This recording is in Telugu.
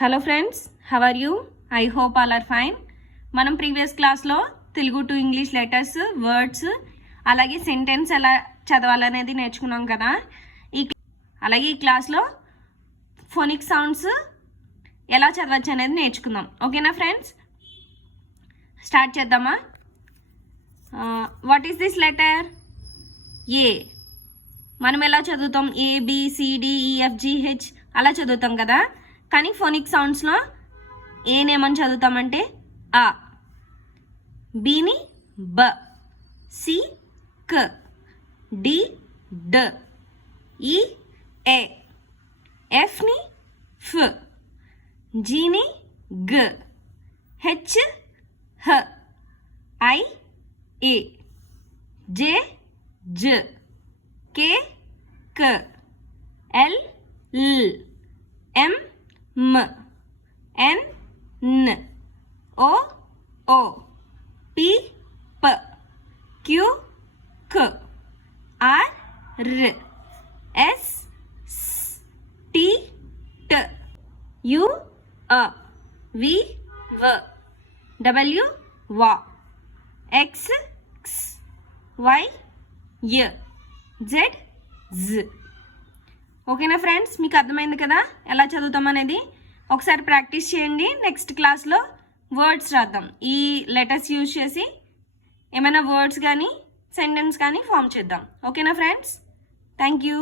Hello friends, how are you? I hope all are fine. మనం ప్రీవియస్ క్లాస్లో Telugu to English letters, words, అలాగే సెంటెన్స్ ఎలా చదవాలనేది నేర్చుకున్నాం కదా. అలాగే ఈ క్లాస్లో ఫోనిక్ సౌండ్స్ ఎలా చదవచ్చు అనేది నేర్చుకుందాం. ఓకేనా ఫ్రెండ్స్? స్టార్ట్ చేద్దామా? What is this letter? A. మనం ఎలా చదువుతాం? ABCDEFGH అలా చదువుతాం కదా. కానీ ఫోనిక్ సౌండ్స్లో ఏనేమని చదువుతామంటే ఆ, బిని బ, సి క, డి డ, ఈ ఏ, ఎఫ్ని ఫ్, జీని గ, హెచ్ హ, ఐ ఏ, జే జ, కే క, ఎల్ ల్, ఎం మ, ఎన్ న, ఓ ఓ, పి ప, క్యూ క, ఆర్ ర్, ఎస్ స్, టి ట, యు అ, వి వ, డబ్ల్యూ వ, ఎక్స్ క్స్, వై య, జెడ్ జ్. ఓకేనా ఫ్రెండ్స్? మీకు అర్థమైంది కదా ఎలా చదువుతాం అనేది. ఒకసారి ప్రాక్టీస్ చేయండి. నెక్స్ట్ క్లాస్లో వర్డ్స్ రాద్దాం. ఈ లెటర్స్ యూజ్ చేసి ఏమైనా వర్డ్స్ కానీ సెంటెన్స్ కానీ ఫామ్ చేద్దాం. ఓకేనా ఫ్రెండ్స్? Thank you.